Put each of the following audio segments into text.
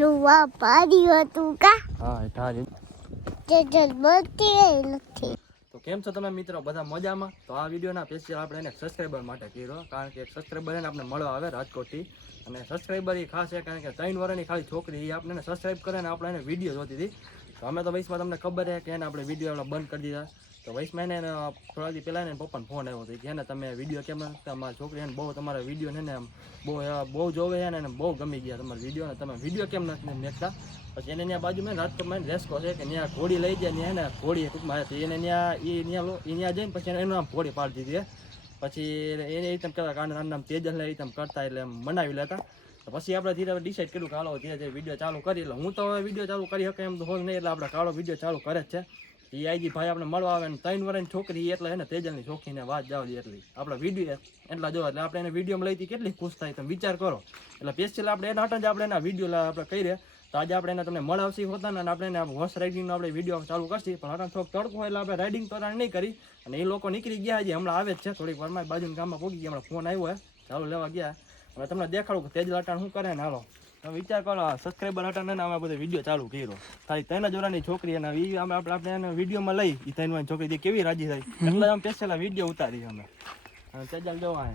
લુવા પાડી હતું કા હા ઠારી તેજલ બોલતી નથી. તો કેમ છો તમે મિત્રો, બધા મજામાં? તો આ વિડીયોના સ્પેશિયલ આપણે એને સબસ્ક્રાઈબર માટે કર્યો, કારણ કે એક સબસ્ક્રાઈબર એને આપણે મળવા આવે રાજકોટથી. અને સબસ્ક્રાઈબર એ ખાસ છે કારણ કે 3 વર્ષની ખાલી છોકરી એ આપણે સબસ્ક્રાઈબ કરે ને આપણે એને વિડીયો જોતી હતી. તો અમે તો વૈશમાં તમને ખબર છે કે એને આપણે વિડીયો બંધ કરી દીધા. તો વૈશમાં એને થોડા દી પહેલાં એને પપ્પાનો ફોન આવ્યો હતો કે એને તમે વિડીયો કેમ નથી, અમારી છોકરી એને બહુ તમારા વિડીયો ને બહુ જોવે છે ને એને બહુ ગમી ગયા તમારા વિડીયો, ને તમે વિડીયો કેમ નથી મેકતા. પછી એને ત્યાં બાજુમાં રાજકોટમાં રેસ્કો છે કે ત્યાં ઘોડી લઈ જાય ને એને ઘોડી ટૂંકમાં હતી એને ત્યાં જઈને પછી એનું નામ ઘોડી પાડી દીધી. પછી એને એ તમે કરતા કારણ નામ તેજલ ને એ તમે કરતા એટલે મનાવી લેતા. તો પછી આપણે ધીરે ડિસાઈડ કર્યું કે હાલો ધીરે ધીરે વિડીયો ચાલુ કરી. એટલે હું તો હવે વિડીયો ચાલુ કરી શકે એમ તો હોય નહીં, એટલે આપણે કાળો વિડીયો ચાલુ કરે જ છે. એ આઈજી ભાઈ આપણે મળવા આવે ને 3 વર્ષની છોકરી એટલે એને તેજલની છોકરીને વાત જાવ એટલી આપણા વિડીયો એટલા જોવા એટલે આપણે એને વિડીયોમાં લઈતી કેટલી ખુશ થાય તમે વિચાર કરો. એટલે સ્પેશિયલ આપણે એના હાટે જ આપણે એના વિડીયો આપણે કરીએ. તો આજે આપણે એને તમને મળાવશી હોતા ને આપણે એને હોર્સ રાઇડિંગનો આપણે વિડીયો ચાલુ કરશી. પણ હાટા થોડોક તડકો એટલે આપણે રાઇડિંગ તો નહીં કરી. અને એ લોકો નીકળી ગયા હજી હમણાં આવે જ છે, થોડીક વારમાં બાજુના ગામમાં પહોંચી ગયા, હમણાં ફોન આવ્યો ચાલુ લેવા ગયા. હવે તમને દેખાડું કે તેજલ અટાણ શું કરે ને. હાલો તમે વિચાર કરો, સબસ્ક્રાઈબર અટાણ ને અમે બધો વિડીયો ચાલુ કર્યો. ખાલી 3 જોરાની છોકરી અને આપણે એને વિડીયોમાં લઈ એ 3 વર્ષની છોકરી કેવી રાજી થાય એટલે અમે સ્પેશિયલ વિડીયો ઉતારી અમે. અને તેજલ જોવા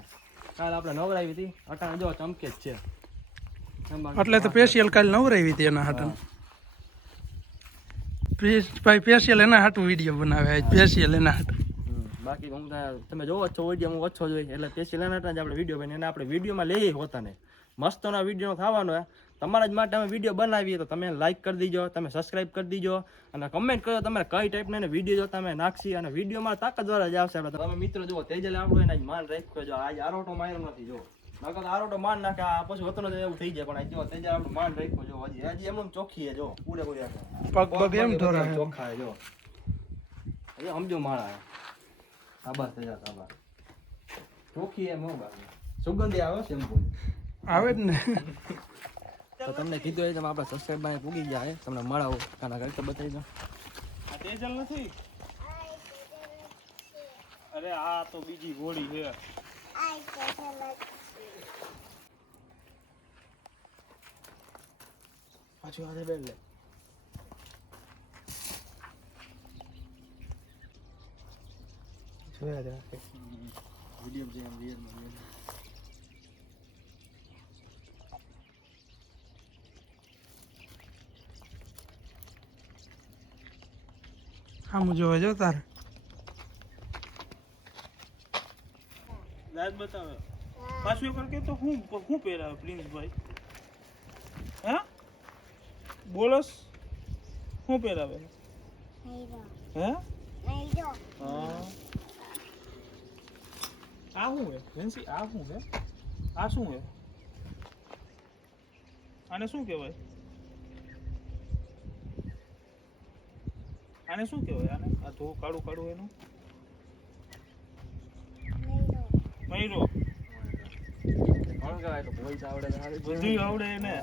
કાલે આપણે નવરાવી હતી, અટાણ જો ચમકે જ છે એટલે તો સ્પેશિયલ કાલ નવરાવી હતી એના હાટું. ભાઈ સ્પેશિયલ એના હાટું વિડીયો બનાવે સ્પેશિયલ એના હાટું. બાકી હું તમે જોવો છો વિડીયો હું ઓછો જોઈએ એટલે સ્પેશિયલ એના હાટું જ આપણે વિડીયો બની એને આપણે વિડીયોમાં લઈએ હોતા ને મસ્તોના વિડીયો થવાનો હોય. તમારા જ માટે અમે વિડીયો બનાવીએ તો તમે લાઈક કરી દીજો, તમે સબસ્ક્રાઈબ કરી દીજો અને કમેન્ટ કરો તમે કઈ ટાઈપના વિડીયો જો તમે નાખશી. અને વિડીયોમાં તાકાત દ્વારા જ આવશે. આપણે તમે મિત્રો જુઓ તેજલ આપણું એના માન રાખ્યો જો આજ આરોટો માર્યો નથી જો નકર આરોટો માન નાખે આ પછી હોતો નથી એવું થઈ જાય. પણ આ જો તેજલ આપણું માન રાખ્યો જો હજી એમનું ચોખ્ખી જો પૂરેપૂરી પગ પગ એમ ધોરા ચોખ્ખા જો હજી સમજો માળા આભાર તેજલ આભાર ચોખ્ખી એમ હું બાકી સુગંધી આવે શેમ્પુ આવે જ ને. તો તમને કીધું એ તમે આપણા સબસ્ક્રાઈબર પૂગી ગયા તમને મળાવો કાના કરી તો બતાવી દો. આ તેજલ નથી, અરે આ તો બીજી ઘોડી છે. પાછું હાથે બેલ લે જોયા જ રાખે વિડીયો જે એમ રિયલમાં આમ જોવે જો તારે દાદ બતાવે પાછું એકવાર કે તો હું પહેરાવે પ્રિન્સભાઈ? હા બોલસ શું પહેરાવે? હે હા આ શું હે વેન્સી? આ શું હે? આ શું હે? આને શું કહેવાય? આને શું કહેવાય? આને આ ધો કાળું કાળું એનું મયુરો બધું આવડે એને.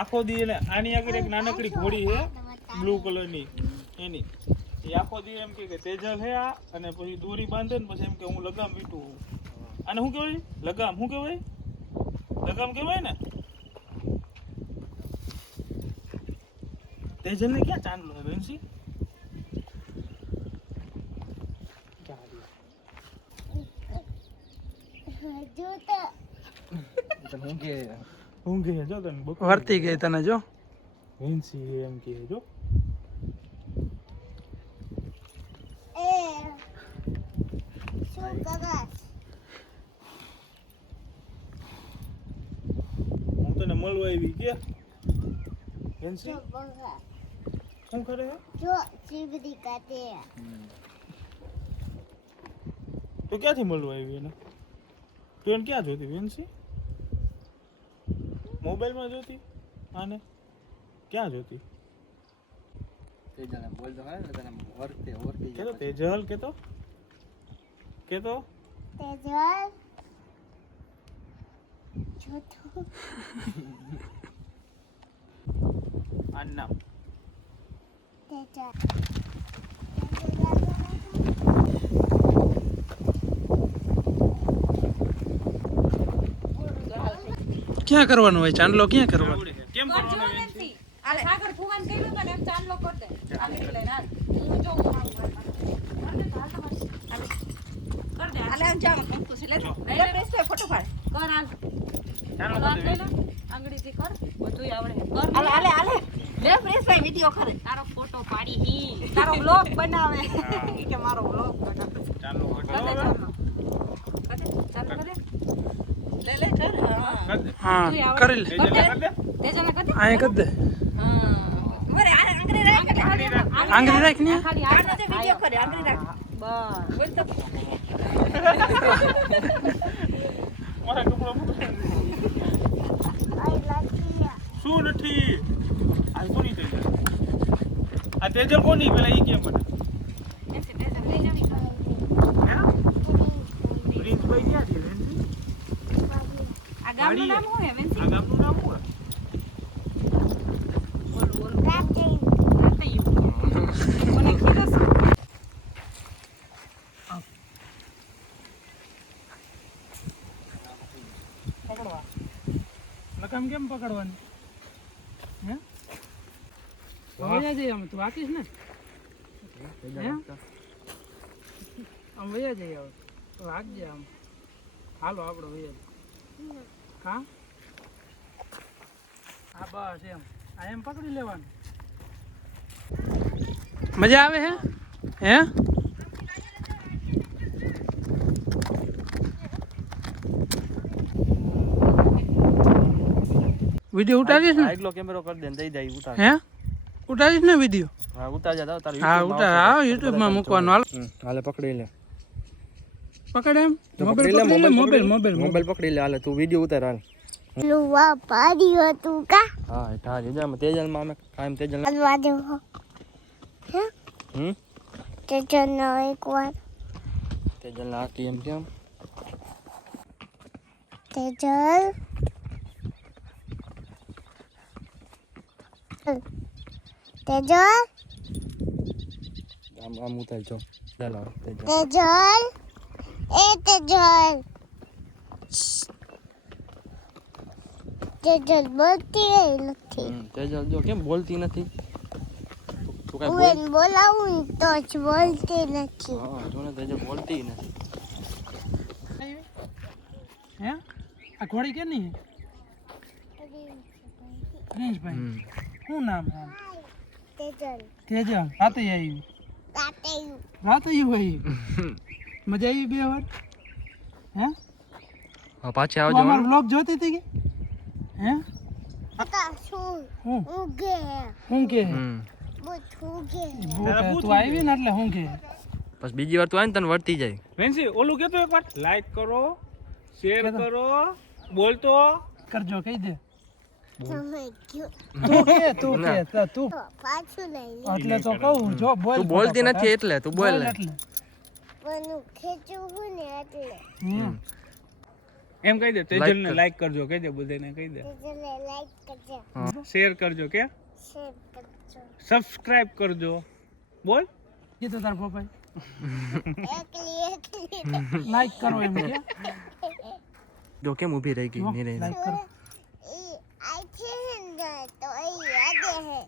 આખો દી એને આની આગળ એક નાનકડી ઘોડી છે બ્લુ કલરની એની એ આખો દી એમ કે તેજલ હે આ, અને પછી દોરી બાંધે ને પછી એમ કે હું લગામ વીટું. આને શું કહેવાય? લગામ. શું કહેવાય? લગામ કહેવાય ને. તેજલ ને ક્યાં ચાંદલો હે બેનસી? ઊંઘે જો તને વર્તી ગઈ તને જો વેન્સી એમ કે જો હું તને મળવા આવી કે વેન્સી શું કરે જો ચીબડી કાટે તો ક્યાંથી મળવા આવી એને? તું એને ક્યાં જોતી વેન્સી? મોબાઈલમાં જોતી? આને ક્યાં જોતી? તેજલ બોલ તો ને તને વર્તે કેતો તેજલ કેતો કેતો તેજલ છોટું આ નામ તેજલ ક્યાં કરવાનો હોય ચાંદલો ક્યાં કરવાનો આવડે છે. કેમ કરવાનો વેન્સી? આલે સાગર ફુવાન કર્યું તો ને એમ ચાંદલો કર દે આલે લઈને હાલ હું જો હું આવું કર દે હાલ તમારે કર દે આલે આમ જામ કંકુ છે લે લે પ્રેસ પે ફોટો પાડ કર હાલ ચાલો હાથ તો લઈ લે આંગળીથી કર બધુંય આવડે કર આલે આલે આલે લે પ્રેસ ભાઈ વિડિયો કરે તારો ફોટો પાડી હી તારો વ્લોગ બનાવે ઈ કે મારો વ્લોગ બનાવે ચાલો કર દે ચાલો કર દે ચાલો કર દે લે લે કર હા કર દે. હા કરી લે તેજલને કર દે. તેજલને કર દે આય કરી દે હા મરે આ આંગળી રાખ આંગળી રાખ ને ખાલી આનો જે વિડિયો કરે આંગળી રાખ બસ બોલ તો મારા કપડાં ફૂટે. શું નથી આ કોની તેજલ આ તેજલ કોની પેલા ઈ કેમ મને એસે તેજલ લઈ જાવી પ્રિન્સભાઈ ક્યાં છે વેન્સી? આ ગામનું નામ શું હે વેન્સી આ ગામનું નામ શું છે? રાતયું મને ખીરસ પકડવા લગામ કેમ પકડવાની હે વયા જઈએ આમ તું વાકીશ ને હે આમ વયા જઈએ હવે વાગજે આમ હાલો આપણો વયા હા હા બસ એમ આ એમ પકડી લેવાનું મજા આવે હે હે વિડિયો ઉતારીશ ને આગલો કેમેરો કરી દે ને દઈ દે ઉતાર હે ઉતારીશ ને વિડિયો હા ઉતાર જા તાર હા ઉતાર હા યુટ્યુબ માં મૂકવાનો હાલ હાલે પકડી લે પકડ એમ તો મોબાઈલ પકડી લે પકડી લે મોબાઈલ મોબાઈલ પકડી લે હાલે તું વિડિયો ઉતાર હાલ લુવા પાડી હતું કા હા ઠા જેજામાં તેજલમાં અમે કાયમ તેજલ અલવા દો હમ તે જનો એકવાર તેજલના આખી એમ કેમ તેજલ તેજલ આમ ઉતાર જો ચાલો તેજલ તેજલ એ તેજલ તેજલ બોલતી નથી તેજલ જો કેમ બોલતી નથી તું કાઈ બોલ હું એને બોલાવું ને તો જ બોલતી નથી હા જો ને તેજલ બોલતી નથી હે આ ઘોડી કેની પ્રિન્સભાઈ શું નામ છે તેજલ તેજલ રાતે આવી તાતેયું રાતે આવી મજા આવી બે વાર હે હા પાછી તું આવજો અમારો વ્લોગ જોતી હતી કે હે કા શું હું ઉગે હું કે બુત ઉગે તું આવી ને એટલે હું કે બસ બીજી વાર તું આવીને તને વર્તી જાય વેન્સી ઓલું કેતો એકવાર લાઈક કરો શેર કરો બોલતો કરજો કહી દે તમે ક્યો તું કે તું પાછું લઈ એટલે તો કહું જો બોલ તું બોલતી નથી એટલે તું બોલ ને એટલે પણ હું ખેંચું હું ને એટલે હમ એમ કહી દે Like તેજલને કર. લાઈક કરજો કહી દે બધાને કહી દે તેજલને લાઈક કરજો શેર કરજો કે શેર કરજો સબસ્ક્રાઇબ કરજો બોલ કીધું તાર પપ્પાએ એકલી લાઈક કરો એમ કે જો કેમ ઊભી રહી ગઈ નહીં રહી લાઈક કરો એ આઈ છે ને તો એ યાદ હે અને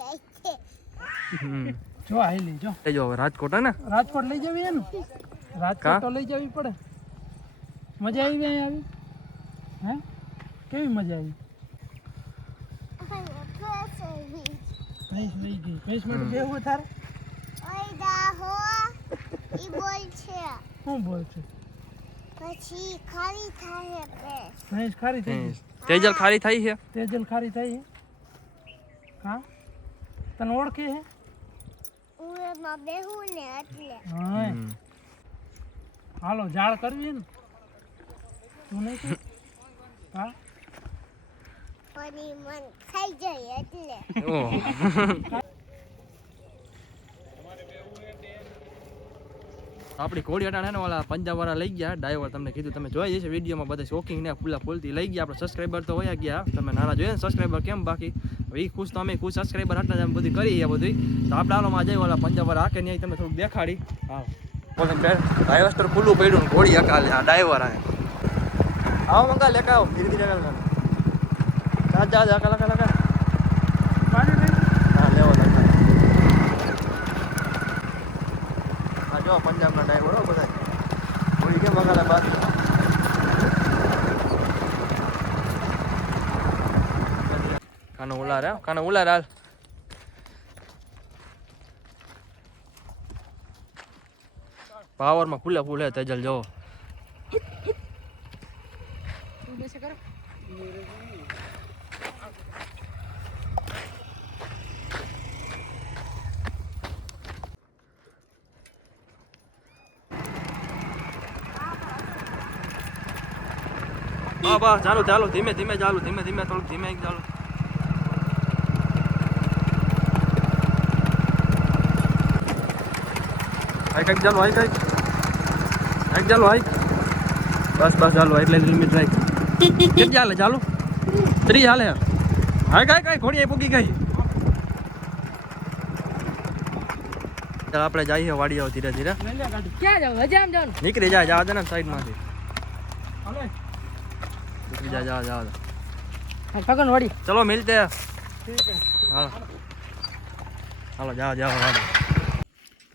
આઈ છે જો આઈ લે જો જો હવે રાજકોટ હે ને રાજકોટ લઈ જવી હે ને રાજકોટ તો લઈ જવી પડે મજા આવી અહીં આવી હે કેવી મજા આવી ભેંસ વહી ગઈ ભેંસ માટે બેહવું તારે ઓય દાહો ઈ બોલ છે શું બોલ છે પછી ખાલી થાય હે ભેંસ ખારી થઈ ગઈ તેજલ ખાલી થઈ છે તેજલ ખારી થઈ હે હા તને ઓળખે હે હું એમાં બેહું ને એટલે હા હાલો ઝાડ કરવી હે ને તું નહીં કર હા પણ ઈ મન ખાઈ જાય એટલે ઓહ આપણી ઘોડી અટાણે ને ઓલા પંજાબ વાળા લઈ ગયા ડ્રાઈવર તમને કીધું તમે જોઈ જશે વિડીયોમાં બધા શોકિંગ ને ફૂલા ફૂલતી લઈ ગયા આપણે સબસ્ક્રાઈબર તો વયા ગયા તમે નાના જોઈએ ને સબસ્ક્રાઈબર કેમ બાકી હવે એ ખુશ તો અમે ખુશ સબસ્ક્રાઈબર હતા એમ બધું કરી એ બધું તો આપણે હાલોમાં જઈએ ઓલા પંજાબ વાળા આકે નહીં તમને થોડુંક દેખાડી હા બોલે ડ્રાઈવર ખુલ્લું પડ્યું ને ઘોડી અકાલે આ ડ્રાઈવર આવો મંગા લેકા આવો ધીરે ધીરે જા કલા પાણી લઈ હા લેવો લાગે આ જો પંજાબના ડ્રાઈવરો બધા ઓલી કેમ વગાડે બાદ કાનો ઉલાર હાલ પાવરમાં ફૂલે ફૂલે તેજલ જો હા બસ ચાલો ધીમે ચાલો ધીમે થોડુંક ધીમે ચાલો કઈક ચાલો કઈક ચાલો બસ ચાલો એટલે લિમિટ રાખ કેટલી ચાલે ચાલો 30 હાલે કઈ ઘોડી પૂગી ગઈ ચાલ આપણે જઈએ વાડી આવો ધીરે ધીરે ક્યાં જાવ હજામ જાવ નીકળી જા દે ને સાઈડ માંથી હાલે નીકળી જા ફગન વાડી ચલો મિલતે ઠીક હે હાલો જાઓ વાડી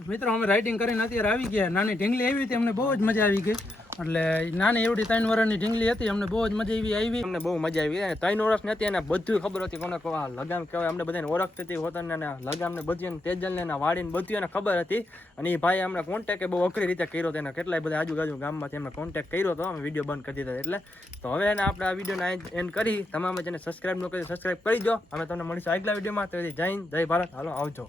મિત્રો અમે રાઇડિંગ કરીને અત્યારે આવી ગયા નાની ઢીંગલી આવી હતી અમને બહુ જ મજા આવી ગઈ એટલે નાની એવડી 3 વર્ષની ઢીંગલી હતી અમને બહુ જ મજા આવી અમને બહુ મજા આવી 3 વર્ષની હતી અને બધું ખબર હતી કોને લગામ કહેવાય અમને બધાને ઓળખતી હતી હોતન ને લગામ ને બધી તેજલ ને વાડી ને બધી એને ખબર હતી અને એ ભાઈ અમને કોન્ટેક્ટ બહુ અઘરી રીતે કર્યો હતો એને કેટલાય બધા આજુબાજુ ગામમાંથી અમને કોન્ટેક્ટ કર્યો હતો અમે વિડીયો બંધ કરી દીધા એટલે તો હવે એને આપણે આ વિડીયોને એન્ડ કરી તમામે જેને સબસ્ક્રાઈબ ન કરી સબસ્ક્રાઈબ કરી દો અમે તમને મળીશું આગલા વિડીયોમાં તો જય હિન્દ જય ભારત હાલો આવજો